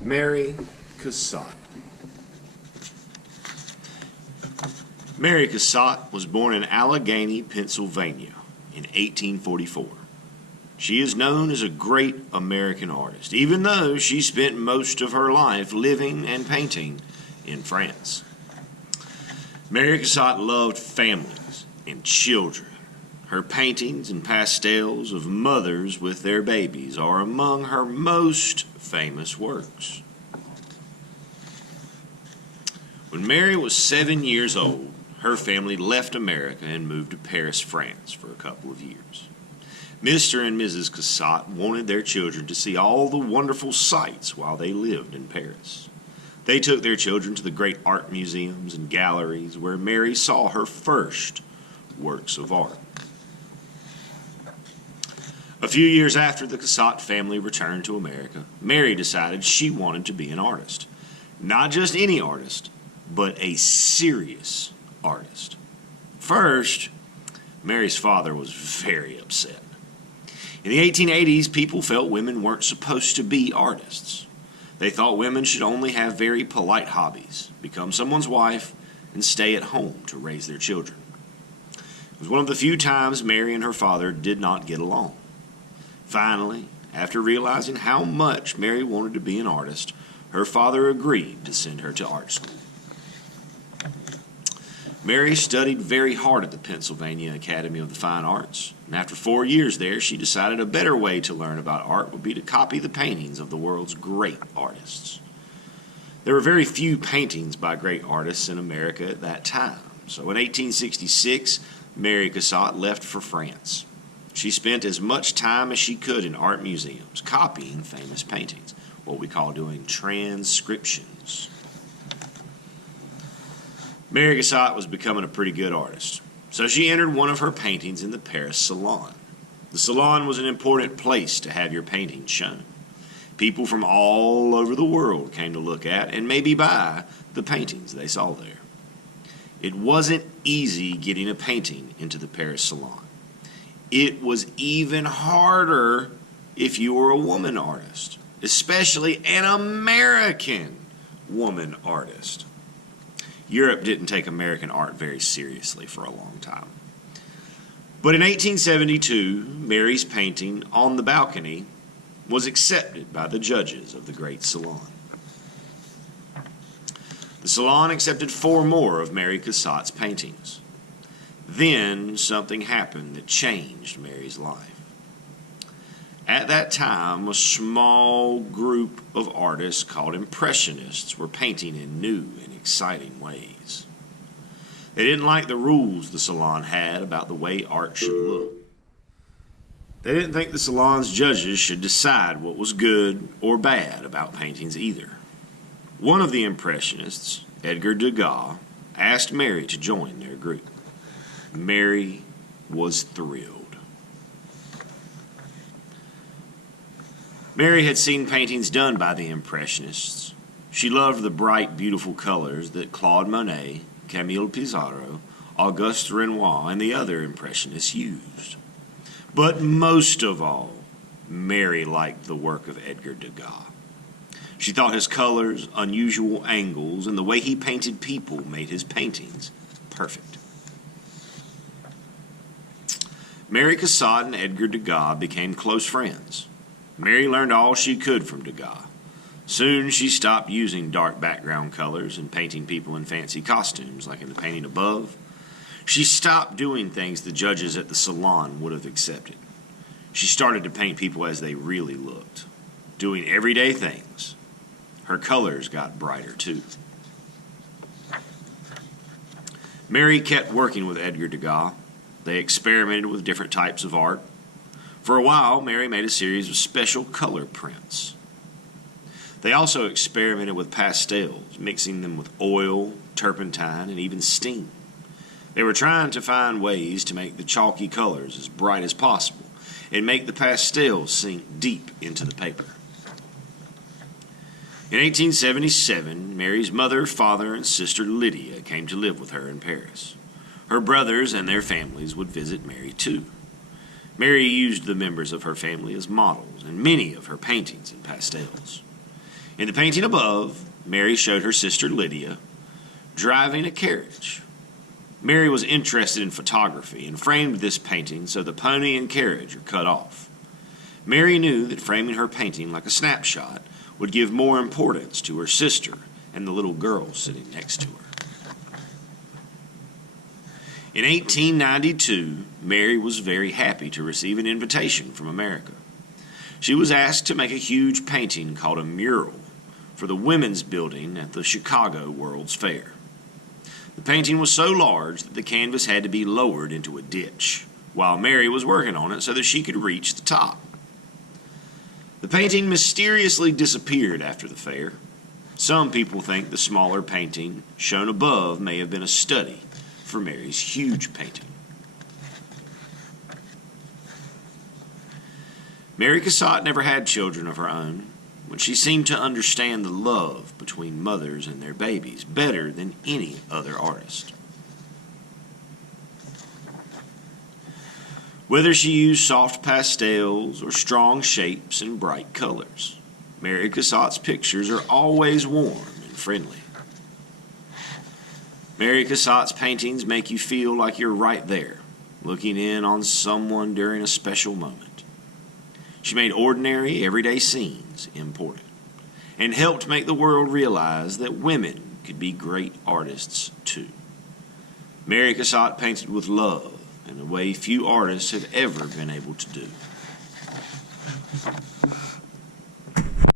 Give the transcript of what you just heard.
Mary Cassatt. Mary Cassatt was born in Allegheny, Pennsylvania in 1844. She is known as a great American artist, even though she spent most of her life living and painting in France. Mary Cassatt loved families and children. Her paintings and pastels of mothers with their babies are among her most famous works. When Mary was 7 years old, her family left America and moved to Paris, France for a couple of years. Mr. and Mrs. Cassatt wanted their children to see all the wonderful sights while they lived in Paris. They took their children to the great art museums and galleries where Mary saw her first works of art. A few years after the Cassatt family returned to America, Mary decided she wanted to be an artist. Not just any artist, but a serious artist. First, Mary's father was very upset. In the 1880s, people felt women weren't supposed to be artists. They thought women should only have very polite hobbies, become someone's wife, and stay at home to raise their children. It was one of the few times Mary and her father did not get along. Finally, after realizing how much Mary wanted to be an artist, her father agreed to send her to art school. Mary studied very hard at the Pennsylvania Academy of the Fine Arts, and after 4 years there, she decided a better way to learn about art would be to copy the paintings of the world's great artists. There were very few paintings by great artists in America at that time, so in 1866, Mary Cassatt left for France. She spent as much time as she could in art museums, copying famous paintings, what we call doing transcriptions. Mary Cassatt was becoming a pretty good artist, so she entered one of her paintings in the Paris Salon. The Salon was an important place to have your paintings shown. People from all over the world came to look at and maybe buy the paintings they saw there. It wasn't easy getting a painting into the Paris Salon. It was even harder if you were a woman artist, especially an American woman artist. Europe didn't take American art very seriously for a long time. But in 1872, Mary's painting On the Balcony was accepted by the judges of the Great Salon. The Salon accepted 4 more of Mary Cassatt's paintings. Then something happened that changed Mary's life. At that time, a small group of artists called Impressionists were painting in new and exciting ways. They didn't like the rules the Salon had about the way art should look. They didn't think the Salon's judges should decide what was good or bad about paintings either. One of the Impressionists, Edgar Degas, asked Mary to join their group. Mary was thrilled. Mary had seen paintings done by the Impressionists. She loved the bright, beautiful colors that Claude Monet, Camille Pissarro, Auguste Renoir, and the other Impressionists used. But most of all, Mary liked the work of Edgar Degas. She thought his colors, unusual angles, and the way he painted people made his paintings perfect. Mary Cassatt and Edgar Degas became close friends. Mary learned all she could from Degas. Soon she stopped using dark background colors and painting people in fancy costumes like in the painting above. She stopped doing things the judges at the Salon would have accepted. She started to paint people as they really looked, doing everyday things. Her colors got brighter too. Mary kept working with Edgar Degas. They experimented with different types of art. For a while, Mary made a series of special color prints. They also experimented with pastels, mixing them with oil, turpentine, and even steam. They were trying to find ways to make the chalky colors as bright as possible and make the pastels sink deep into the paper. In 1877, Mary's mother, father, and sister Lydia came to live with her in Paris. Her brothers and their families would visit Mary too. Mary used the members of her family as models in many of her paintings and pastels. In the painting above, Mary showed her sister Lydia driving a carriage. Mary was interested in photography and framed this painting so the pony and carriage are cut off. Mary knew that framing her painting like a snapshot would give more importance to her sister and the little girl sitting next to her. In 1892, Mary was very happy to receive an invitation from America. She was asked to make a huge painting called a mural for the women's building at the Chicago World's Fair. The painting was so large that the canvas had to be lowered into a ditch while Mary was working on it so that she could reach the top. The painting mysteriously disappeared after the fair. Some people think the smaller painting shown above may have been a study for Mary's huge painting. Mary Cassatt never had children of her own, but she seemed to understand the love between mothers and their babies better than any other artist. Whether she used soft pastels or strong shapes and bright colors, Mary Cassatt's pictures are always warm and friendly. Mary Cassatt's paintings make you feel like you're right there, looking in on someone during a special moment. She made ordinary, everyday scenes important and helped make the world realize that women could be great artists too. Mary Cassatt painted with love in a way few artists have ever been able to do.